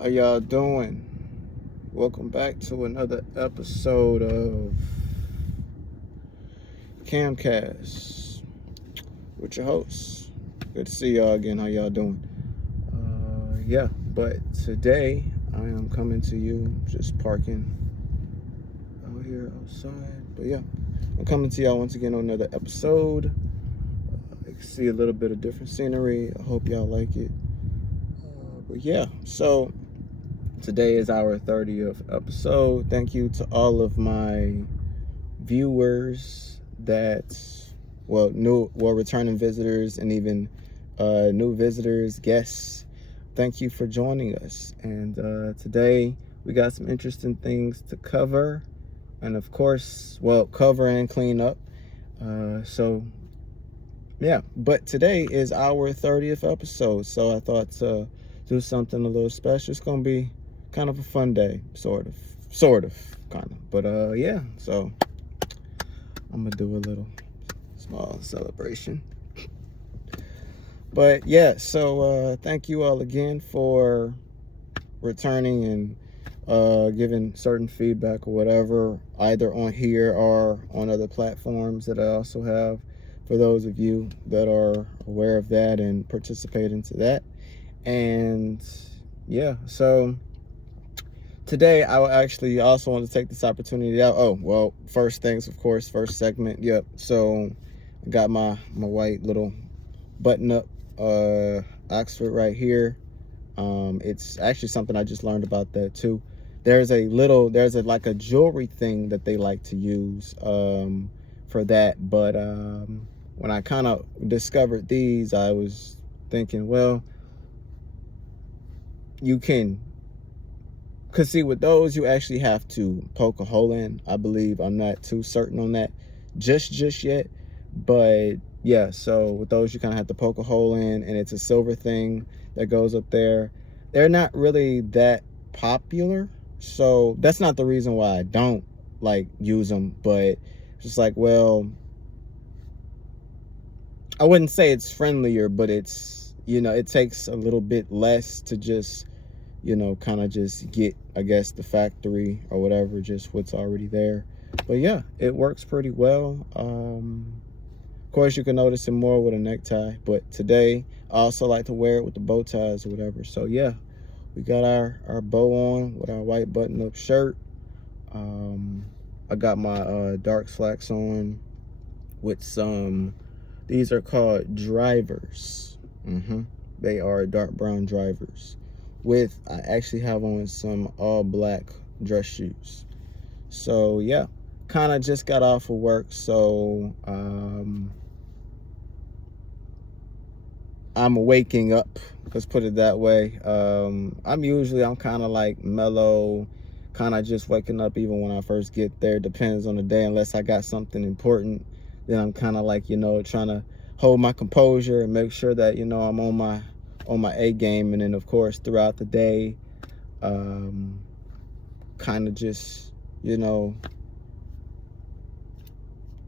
How y'all doing? Welcome back to another episode of Camcast with your hosts. Good to see y'all again. How y'all doing? But today I am coming to you just parking out here outside. But yeah, I'm coming to y'all once again on another episode. I can see a little bit of different scenery. I hope y'all like it. So today is our 30th episode. Thank you to all of my viewers returning visitors and even new visitors, guests. Thank you for joining us. And today we got some interesting things to cover. And of course, cover and clean up. But today is our 30th episode. So I thought to do something a little special. It's going to be kind of a fun day, sort of, kind of. But so I'm going to do a little small celebration. But yeah, so thank you all again for returning and giving certain feedback or whatever, either on here or on other platforms that I also have, for those of you that are aware of that and participate into that. And yeah, so today I actually also want to take this opportunity out. First things, of course, first segment. Yep. So I got my white little button up Oxford right here. It's actually something I just learned about that too. There's like a jewelry thing that they like to use for that. But when I kind of discovered these, I was thinking, well, you can, because see, with those you actually have to poke a hole in, I believe. I'm not too certain on that just yet, but yeah, so with those you kind of have to poke a hole in, and it's a silver thing that goes up there. They're not really that popular, so that's not the reason why I don't like use them, but just like, well, I wouldn't say it's friendlier, but it's, it takes a little bit less to just, kind of just get, I guess, the factory or whatever, just what's already there. But yeah, it works pretty well. Of course, you can notice it more with a necktie, but today I also like to wear it with the bow ties or whatever. So yeah, we got our bow on with our white button-up shirt. I got my dark slacks on with some, these are called drivers. They are dark brown drivers. I actually have on some all black dress shoes. So yeah, kind of just got off of work, so I'm waking up, let's put it that way. I'm kind of like mellow, kind of just waking up even when I first get there. Depends on the day, unless I got something important, then I'm kind of like, trying to hold my composure and make sure that, I'm on my A game. And then of course throughout the day, kind of just,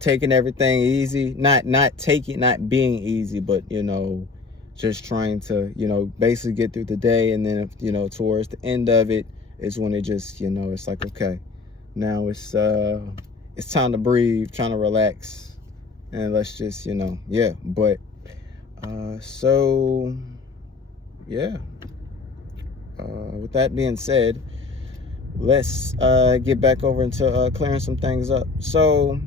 taking everything easy, not being easy, but just trying to basically get through the day. And then towards the end of it is when it just it's like, okay, now it's time to breathe, trying to relax, and let's just with that being said, let's get back over into clearing some things up. So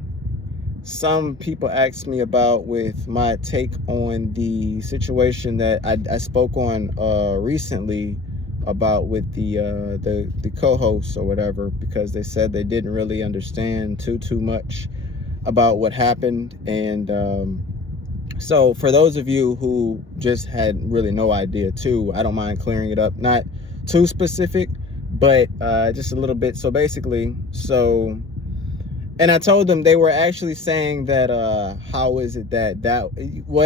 some people asked me about with my take on the situation that I spoke on recently about with the co-hosts or whatever, because they said they didn't really understand too much about what happened. And so for those of you who just had really no idea too, I don't mind clearing it up, not too specific, but just a little bit. So basically, and I told them, they were actually saying that how is it that I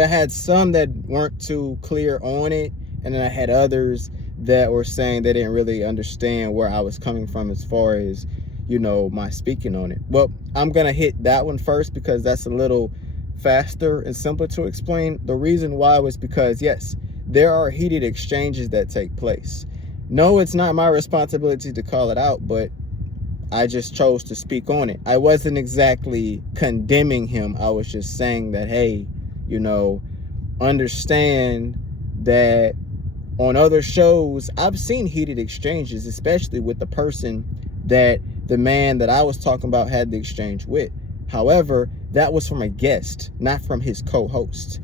had some that weren't too clear on it, and then I had others that were saying they didn't really understand where I was coming from as far as my speaking on it. Well, I'm gonna hit that one first because that's a little faster and simpler to explain. The reason why was because, yes, there are heated exchanges that take place. No, it's not my responsibility to call it out, but I just chose to speak on it. I wasn't exactly condemning him. I was just saying that, hey, understand that on other shows, I've seen heated exchanges, especially with the person that the man that I was talking about had the exchange with. However, that was from a guest, not from his co-host.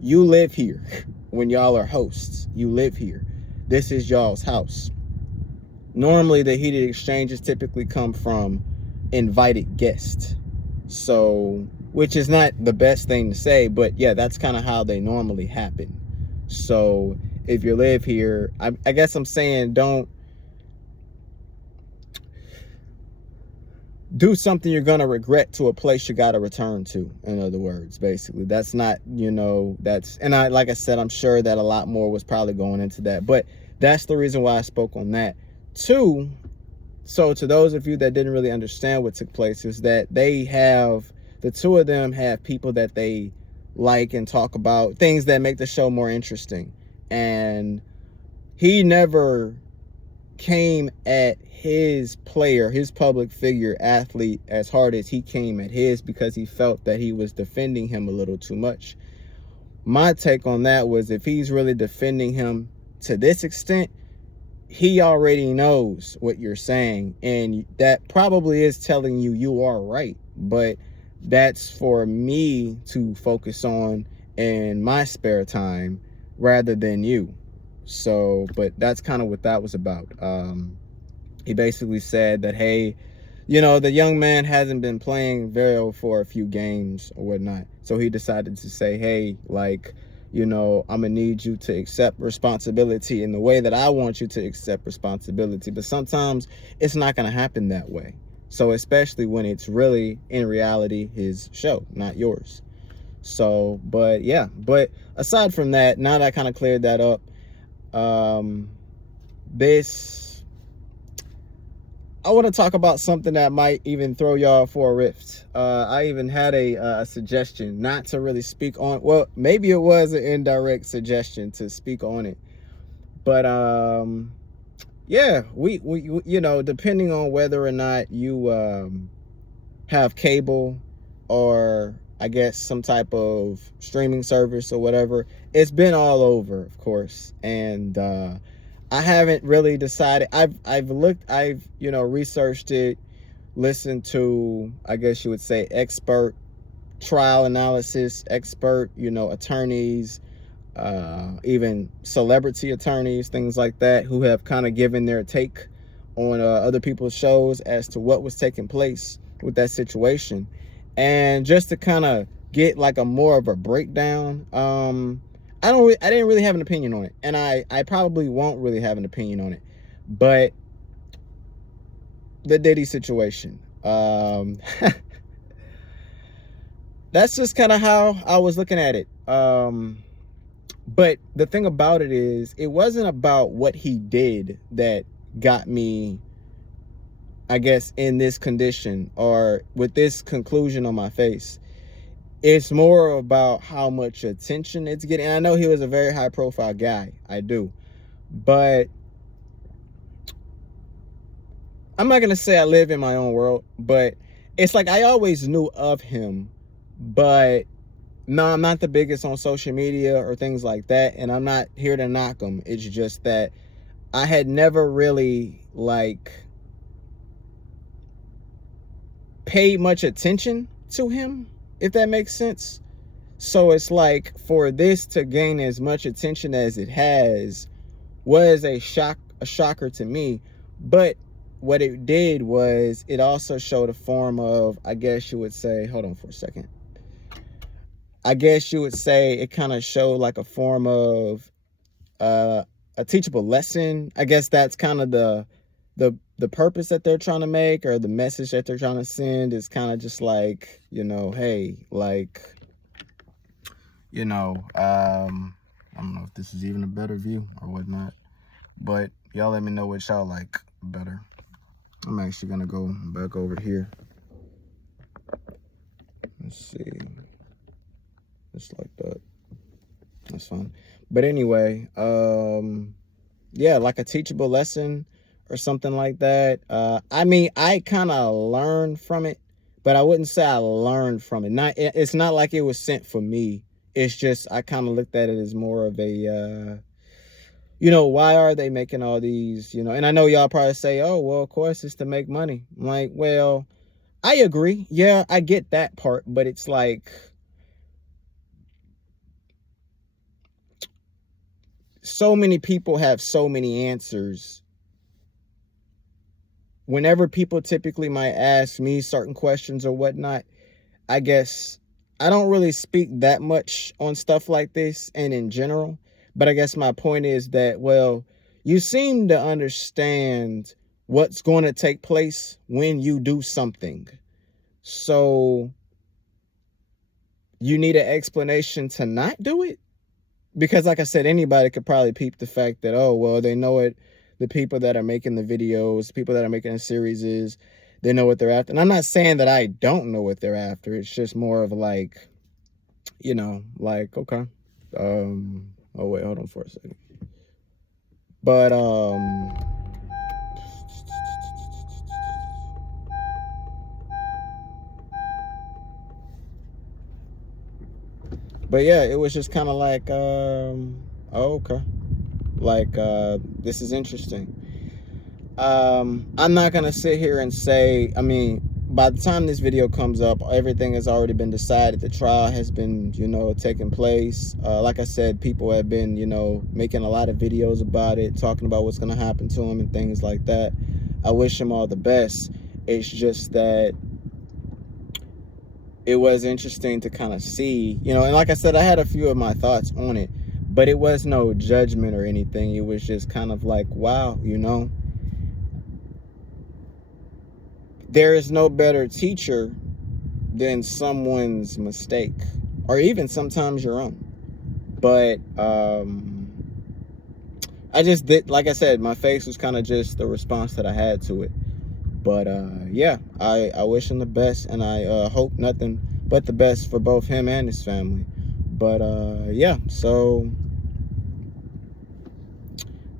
You live here. When y'all are hosts, you live here. This is y'all's house. Normally, the heated exchanges typically come from invited guests. So, which is not the best thing to say, but yeah, that's kind of how they normally happen. So, if you live here, I guess I'm saying don't do something you're going to regret to a place you got to return to. In other words, basically, that's not, and like I said, I'm sure that a lot more was probably going into that, but that's the reason why I spoke on that. Two, so to those of you that didn't really understand what took place, is that the two of them have people that they like and talk about things that make the show more interesting. And he never came at his player, his public figure athlete, as hard as he came at his, because he felt that he was defending him a little too much. My take on that was, if he's really defending him to this extent, he already knows what you're saying, and that probably is telling you are right, but that's for me to focus on in my spare time rather than you. So, but that's kind of what that was about. He basically said that, hey, the young man hasn't been playing very well for a few games or whatnot. So he decided to say, hey, like, I'm going to need you to accept responsibility in the way that I want you to accept responsibility. But sometimes it's not going to happen that way. So especially when it's really, in reality, his show, not yours. So, but yeah. But aside from that, now that I kind of cleared that up, I want to talk about something that might even throw y'all for a rift. I even had a suggestion not to really speak on. Well, maybe it was an indirect suggestion to speak on it. But yeah, we depending on whether or not you have cable or I guess some type of streaming service or whatever, it's been all over, of course. And I haven't really decided. I've researched it, listened to, I guess you would say, expert trial analysis, expert, attorneys, even celebrity attorneys, things like that, who have kind of given their take on other people's shows as to what was taking place with that situation. And just to kind of get like a more of a breakdown, I didn't really have an opinion on it, and I probably won't really have an opinion on it. But the Diddy situation, that's just kind of how I was looking at it. But the thing about it is, it wasn't about what he did that got me, I guess, in this condition or with this conclusion on my face. It's more about how much attention it's getting. And I know he was a very high profile guy. I do. But I'm not going to say I live in my own world, but it's like I always knew of him. But no, I'm not the biggest on social media or things like that. And I'm not here to knock him. It's just that I had never really paid much attention to him, if that makes sense. So it's like, for this to gain as much attention as it has was a shocker to me. But what it did was, it also showed a form of, I guess you would say, hold on for a second. I guess you would say it kind of showed like a form of a teachable lesson. I guess that's kind of the purpose that they're trying to make, or the message that they're trying to send, is kind of just like, hey, like, I don't know if this is even a better view or whatnot, but y'all let me know what y'all like better. I'm actually gonna go back over here. Let's see. Just like that. That's fine. But anyway, yeah, like a teachable lesson or something like that. I mean, I kind of learned from it, but I wouldn't say I learned from it. It's not like it was sent for me. It's just I kind of looked at it as more of a, why are they making all these, and I know y'all probably say, oh, well, of course it's to make money. I'm like, well, I agree. Yeah, I get that part, but it's like, so many people have so many answers. Whenever people typically might ask me certain questions or whatnot, I guess I don't really speak that much on stuff like this and in general. But I guess my point is that, well, you seem to understand what's going to take place when you do something. So you need an explanation to not do it? Because like I said, anybody could probably peep the fact that, oh, well, they know it. The people that are making the videos, people that are making the series, they know what they're after. And I'm not saying that I don't know what they're after. It's just more of like, okay. Oh, wait, hold on for a second. But, yeah, it was just kind of like, oh, okay. Like, this is interesting. I'm not going to sit here and say, I mean, by the time this video comes up, everything has already been decided. The trial has been, taking place. Like I said, people have been, making a lot of videos about it, talking about what's going to happen to him and things like that. I wish him all the best. It's just that it was interesting to kind of see, and like I said, I had a few of my thoughts on it, but it was no judgment or anything. It was just kind of like, wow, there is no better teacher than someone's mistake, or even sometimes your own. But I just did, like I said, my face was kind of just the response that I had to it. But yeah, I wish him the best, and I hope nothing but the best for both him and his family. But yeah, so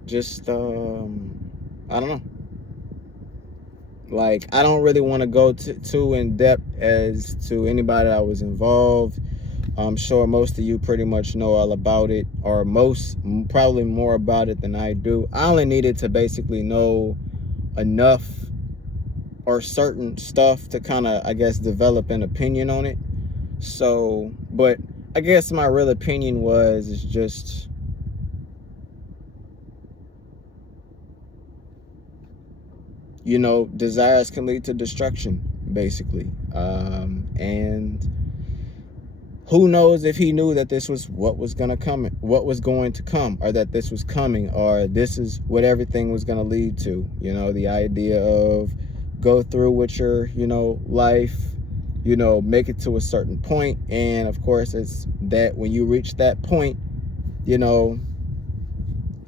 just I don't know. Like, I don't really want to go too in depth as to anybody that was involved. I'm sure most of you pretty much know all about it, or probably more about it than I do. I only needed to basically know enough or certain stuff to kind of, I guess, develop an opinion on it. So, but I guess my real opinion is just, desires can lead to destruction, basically. And who knows if he knew that this was what was going to come, or that this was coming, or this is what everything was going to lead to. The idea of go through with your, life, make it to a certain point. And of course, it's that when you reach that point,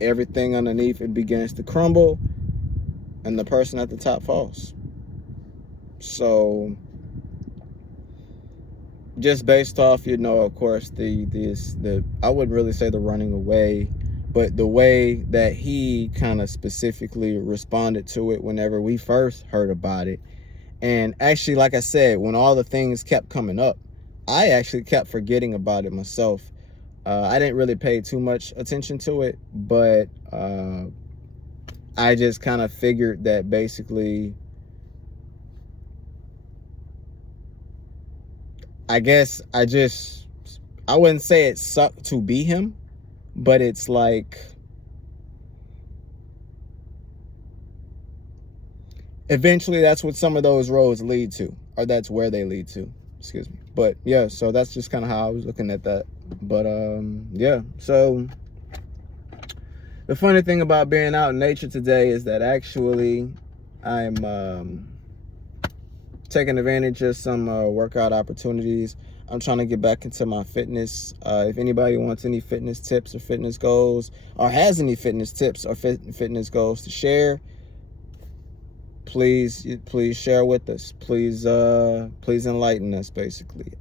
everything underneath it begins to crumble, and the person at the top falls. So just based off, of course, the I wouldn't really say the running away, but the way that he kind of specifically responded to it whenever we first heard about it. And actually, like I said, when all the things kept coming up, I actually kept forgetting about it myself. I didn't really pay too much attention to it, but I just kind of figured that basically, I guess I wouldn't say it sucked to be him, but it's like, eventually that's what some of those roads lead to, or that's where they lead to, excuse me. But yeah, so that's just kind of how I was looking at that. But yeah, so the funny thing about being out in nature today is that actually I'm taking advantage of some workout opportunities. I'm trying to get back into my fitness. If anybody wants any fitness tips or fitness goals, or has any fitness tips or fitness goals to share, please share with us. Please enlighten us, basically.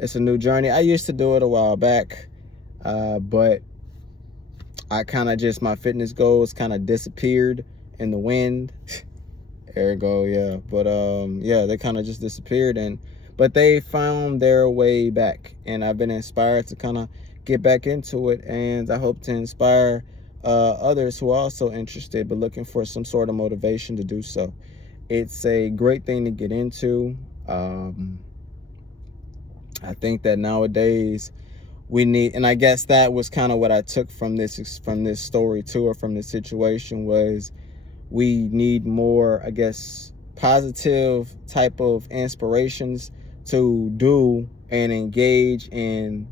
It's a new journey. I used to do it a while back, but I kind of just, my fitness goals kind of disappeared in the wind. There you go, yeah. But yeah, they kind of just disappeared, but they found their way back, and I've been inspired to kind of get back into it, and I hope to inspire others who are also interested but looking for some sort of motivation to do so. It's a great thing to get into. I think that nowadays we need, and I guess that was kind of what I took from this story too, or from this situation, was we need more, I guess, positive type of inspirations to do and engage in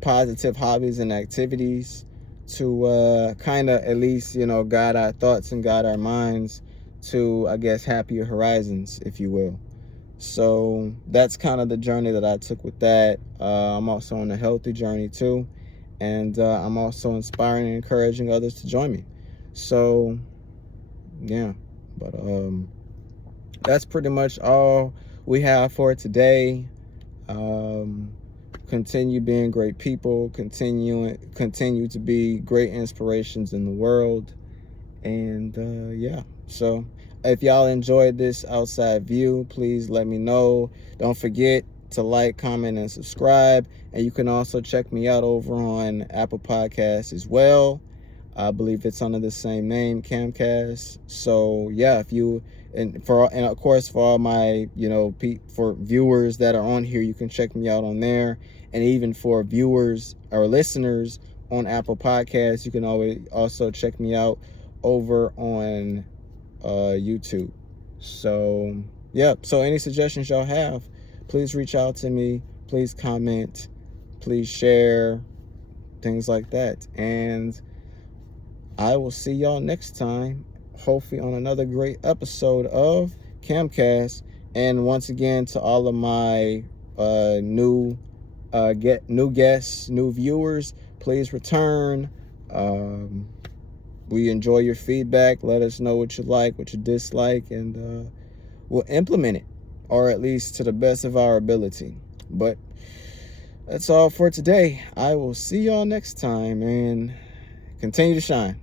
positive hobbies and activities to kind of at least, guide our thoughts and guide our minds to, I guess, happier horizons, if you will. So that's kind of the journey that I took with that. I'm also on a healthy journey too, and I'm also inspiring and encouraging others to join me. So yeah, but that's pretty much all we have for today. Continue being great people, continue to be great inspirations in the world. And yeah, so if y'all enjoyed this outside view, please let me know. Don't forget to like, comment, and subscribe. And you can also check me out over on Apple Podcasts as well. I believe it's under the same name, Camcast. So yeah, if you, and of course for all my, for viewers that are on here, you can check me out on there. And even for viewers or listeners on Apple Podcasts, you can always also check me out over on YouTube. So yeah, so any suggestions y'all have, please reach out to me. Please comment. Please share, things like that. And I will see y'all next time, hopefully on another great episode of Camcast. And once again, to all of my new guests, new viewers, please return. We enjoy your feedback. Let us know what you like, what you dislike, and we'll implement it, or at least to the best of our ability. But that's all for today. I will see y'all next time, and continue to shine.